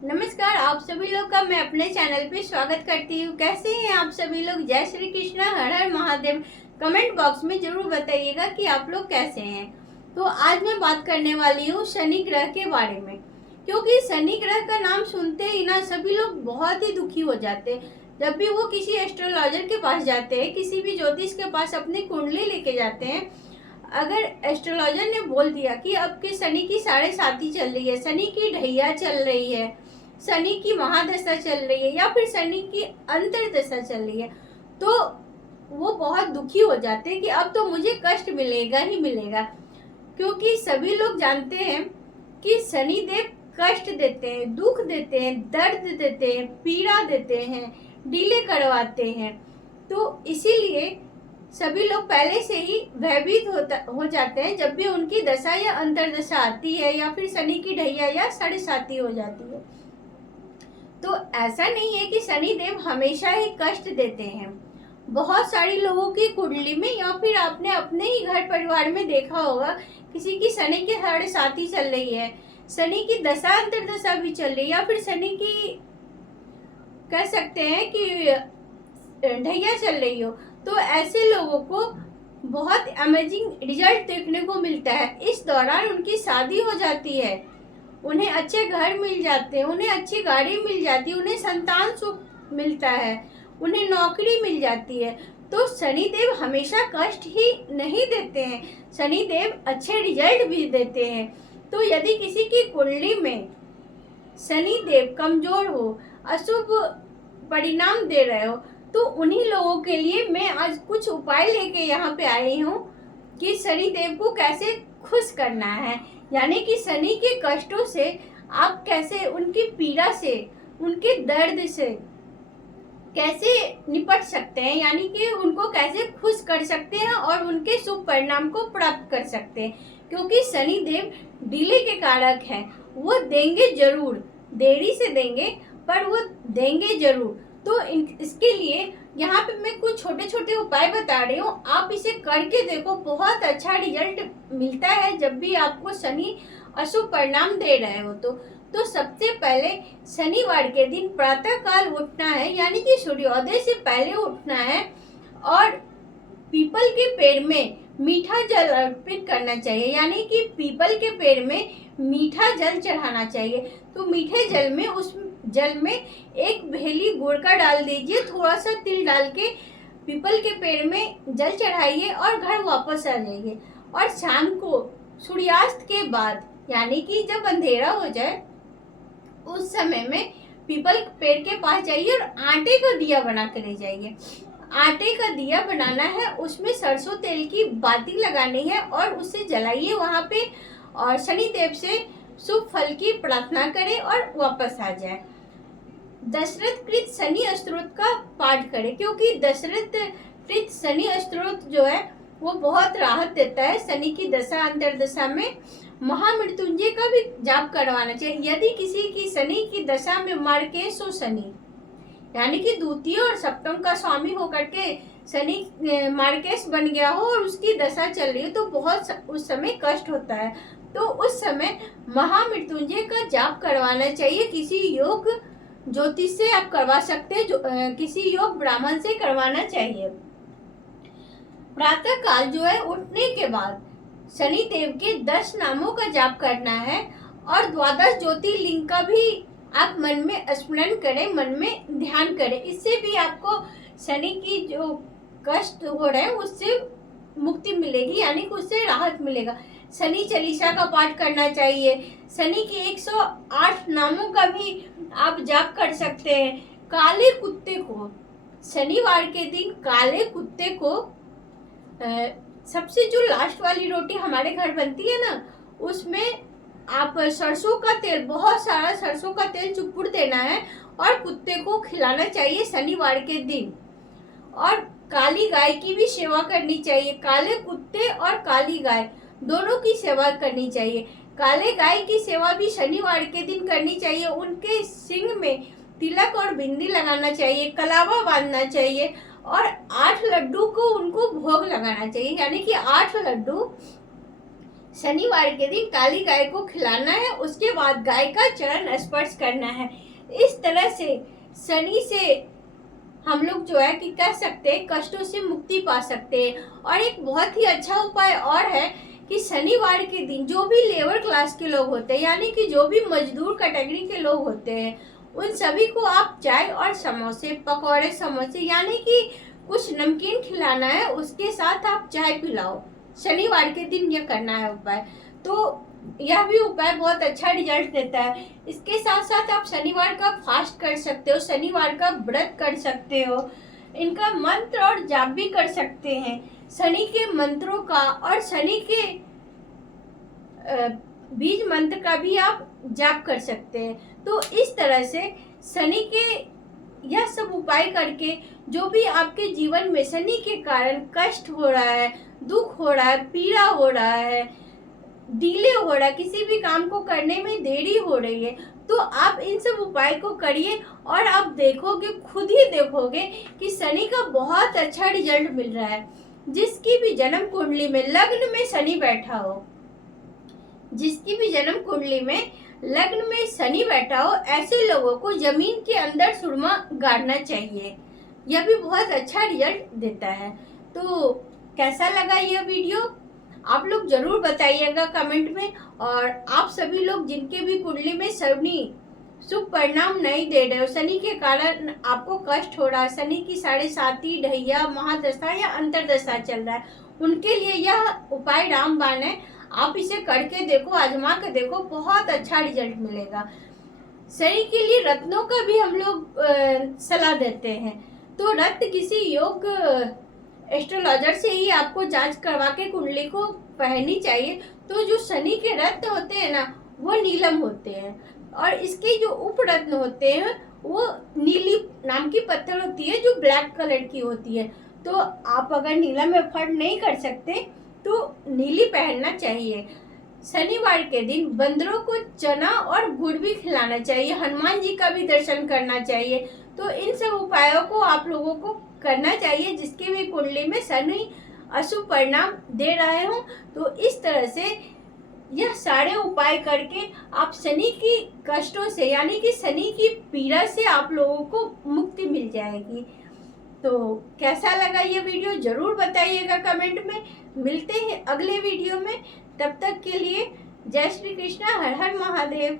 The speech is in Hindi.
नमस्कार, आप सभी लोग का मैं अपने चैनल पे स्वागत करती हूँ। कैसे हैं आप सभी लोग? जय श्री कृष्णा, हर हर महादेव। कमेंट बॉक्स में जरूर बताइएगा कि आप लोग कैसे हैं। तो आज मैं बात करने वाली हूँ शनि ग्रह के बारे में, क्योंकि शनि ग्रह का नाम सुनते ही ना सभी लोग बहुत ही दुखी हो जाते हैं। जब भी वो किसी एस्ट्रोलॉजर के पास जाते हैं, किसी भी ज्योतिष के पास अपनी कुंडली लेके जाते हैं, अगर एस्ट्रोलॉजर ने बोल दिया कि अब के शनि की 7.5 चल रही है, शनि की ढैया चल रही है, शनि की महादशा चल रही है या फिर शनि की अंतर्दशा चल रही है, तो वो बहुत दुखी हो जाते हैं कि अब तो मुझे कष्ट मिलेगा ही मिलेगा। क्योंकि सभी लोग जानते हैं कि शनि देव कष्ट देते हैं, दुख देते हैं, दर्द देते हैं, पीड़ा देते हैं, डिले करवाते हैं। तो इसीलिए सभी लोग पहले से ही भयभीत हो जाते हैं जब भी उनकी दशा या अंतर्दशा आती है या फिर शनि की ढैया या 7.5 हो जाती है। तो ऐसा नहीं है कि शनि देव हमेशा ही कष्ट देते हैं। बहुत सारी लोगों की कुंडली में या फिर आपने अपने ही घर परिवार में देखा होगा, किसी की शनि की 7.5 चल रही है, शनि की दशा अंतर्दशा भी चल रही है या फिर शनि की कह सकते हैं कि ढैया चल रही हो, तो ऐसे लोगों को बहुत अमेजिंग रिजल्ट देखने को मिलता है। इस दौरान उनकी शादी हो जाती है, उन्हें अच्छे घर मिल जाते हैं, उन्हें अच्छी गाड़ी मिल जाती है, उन्हें संतान सुख मिलता है, उन्हें नौकरी मिल जाती है। तो शनिदेव हमेशा कष्ट ही नहीं देते हैं, शनिदेव अच्छे रिजल्ट भी देते हैं। तो यदि किसी की कुंडली में शनिदेव कमजोर हो, अशुभ परिणाम दे रहे हो, तो उन्हीं लोगों के लिए मैं आज कुछ उपाय लेके यहाँ पे आई हूँ कि शनिदेव को कैसे खुश करना है। यानी कि शनि के कष्टों से आप कैसे, उनकी पीड़ा से, उनके दर्द से कैसे निपट सकते हैं, यानी कि उनको कैसे खुश कर सकते हैं और उनके शुभ परिणाम को प्राप्त कर सकते हैं। क्योंकि शनि देव डिले के कारक हैं, वो देंगे जरूर, देरी से देंगे पर वो देंगे जरूर। तो इसके लिए यहाँ पे मैं कुछ छोटे छोटे उपाय बता रही हूँ, आप इसे करके देखो, बहुत अच्छा रिजल्ट मिलता है जब भी आपको शनि अशुभ परिणाम दे रहे हो। तो सबसे पहले शनिवार के दिन प्रातः काल उठना है, यानी कि सूर्योदय से पहले उठना है और पीपल के पेड़ में मीठा जल अर्पित करना चाहिए, यानी कि पीपल के पेड़ में मीठा जल चढ़ाना चाहिए। तो मीठे जल में, उस जल में एक भेली गुड़ का डाल दीजिए, थोड़ा सा तिल डाल के पीपल के पेड़ में जल चढ़ाइए और घर वापस आ जाइए। और शाम को सूर्यास्त के बाद, यानी कि जब अंधेरा हो जाए उस समय में पीपल पेड़ के पास जाइए और आटे का दिया बना कर ले जाइए। आटे का दिया बनाना है, उसमें सरसों तेल की बाती लगानी है और उसे जलाइए वहां पे, और शनि देव से शुभ फल की प्रार्थना करें और वापस आ जाए। दशरथ कृत शनि स्तोत्र का पाठ करें, क्योंकि दशरथ कृत शनि स्तोत्र जो है वो बहुत राहत देता है शनि की दशा अंतर्दशा में। महामृत्युंजय का भी जाप करवाना चाहिए। यदि किसी की शनि की दशा में मार्केश हो शनि, यानी कि द्वितीय और सप्तम का स्वामी होकर के शनि मार्केश बन गया हो और उसकी दशा चल रही है, तो बहुत उस समय कष्ट होता है। तो उस समय महामृत्युंजय का जाप करवाना चाहिए। किसी योग ज्योतिष से आप करवा सकते हैं, किसी योग ब्राह्मण से करवाना चाहिए। प्रातः काल जो है उठने के बाद शनि देव के 10 नामों का जाप करना है और 12 ज्योतिर्लिंग का भी आप मन में स्मरण करें, मन में ध्यान करें। इससे भी आपको शनि की जो कष्ट हो रहे हैं उससे मुक्ति मिलेगी, यानी कि उससे राहत मिलेगा। शनि चालीसा का पाठ करना चाहिए। शनि के 108 नामों का भी आप जाप कर सकते हैं। काले कुत्ते को, शनिवार के दिन काले कुत्ते को सबसे जो लास्ट वाली रोटी हमारे घर बनती है ना, उसमें आप सरसों का तेल, बहुत सारा सरसों का तेल चुपुड़ देना है और कुत्ते को खिलाना चाहिए शनिवार के दिन। और काली गाय की भी सेवा करनी चाहिए। काले कुत्ते और काली गाय दोनों की सेवा करनी चाहिए। काले गाय की सेवा भी शनिवार के दिन करनी चाहिए। उनके सिंग में तिलक और बिंदी लगाना चाहिए, कलावा बांधना चाहिए और 8 लड्डू को उनको भोग लगाना चाहिए, यानी कि 8 लड्डू शनिवार के दिन काली गाय को खिलाना है, उसके बाद गाय का चरण स्पर्श करना है। इस तरह से शनि से हम लोग जो है कि कह सकते हैं कष्टों से मुक्ति पा सकते हैं। और एक बहुत ही अच्छा उपाय और है कि शनिवार के दिन जो भी लेबर क्लास के लोग होते हैं, यानी कि जो भी मजदूर कैटेगरी के लोग होते हैं, उन सभी को आप चाय और समोसे, पकौड़े समोसे यानी कि कुछ नमकीन खिलाना है, उसके साथ आप चाय पिलाओ। शनिवार के दिन यह करना है उपाय। तो यह भी उपाय बहुत अच्छा रिजल्ट देता है। इसके साथ साथ आप शनिवार का फास्ट कर सकते हो, शनिवार का व्रत कर सकते हो, इनका मंत्र और जाप भी कर सकते हैं। शनि के मंत्रों का और शनि के बीज मंत्र का भी आप जाप कर सकते हैं। तो इस तरह से शनि के यह सब उपाय करके जो भी आपके जीवन में शनि के कारण कष्ट हो रहा है, दुख हो रहा है, पीड़ा हो रहा है, डिले हो रहा है, किसी भी काम को करने में देरी हो रही है, तो आप इन सब उपाय को करिए और आप देखोगे, खुद ही देखोगे कि शनि का बहुत अच्छा रिजल्ट मिल रहा है। जिसकी भी जन्म कुंडली में लग्न में शनि बैठा हो, जिसकी भी जन्म कुंडली में लग्न में शनि बैठा हो, ऐसे लोगों को जमीन के अंदर सुरमा गाड़ना चाहिए। यह भी बहुत अच्छा रिजल्ट देता है। तो कैसा लगा यह वीडियो आप लोग जरूर बताइएगा कमेंट में। और आप सभी लोग जिनके भी कुंडली में शनि शुभ परिणाम नहीं दे रहे हो, शनि के कारण आपको कष्ट हो रहा है, शनि की 7.5 ढैया महादशा या अंतरदशा चल रहा है, उनके लिए यह उपाय रामबाण है। आप इसे करके देखो, आजमा के देखो, बहुत अच्छा रिजल्ट मिलेगा। शनि के लिए रत्नों का भी हम लोग सलाह देते हैं। तो रत्न किसी योग एस्ट्रोलॉजर से ही आपको जांच करवा के कुंडली को पहननी चाहिए। तो जो शनि के रत्न होते हैं ना, वो नीलम होते हैं, और इसके जो उपरत्न होते हैं वो नीली नाम की पत्थर होती है जो ब्लैक कलर की होती है। तो आप अगर नीलम अफोर्ड नहीं कर सकते तो नीली पहनना चाहिए। शनिवार के दिन बंदरों को चना और गुड़ भी खिलाना चाहिए, हनुमान जी का भी दर्शन करना चाहिए। तो इन सब उपायों को आप लोगों को करना चाहिए जिसके भी कुंडली में शनि अशुभ परिणाम दे रहे हो। तो इस तरह से यह सारे उपाय करके आप शनि की कष्टों से यानी कि शनि की पीड़ा से आप लोगों को मुक्ति मिल जाएगी। तो कैसा लगा ये वीडियो जरूर बताइएगा कमेंट में। मिलते हैं अगले वीडियो में, तब तक के लिए जय श्री कृष्णा, हर हर महादेव।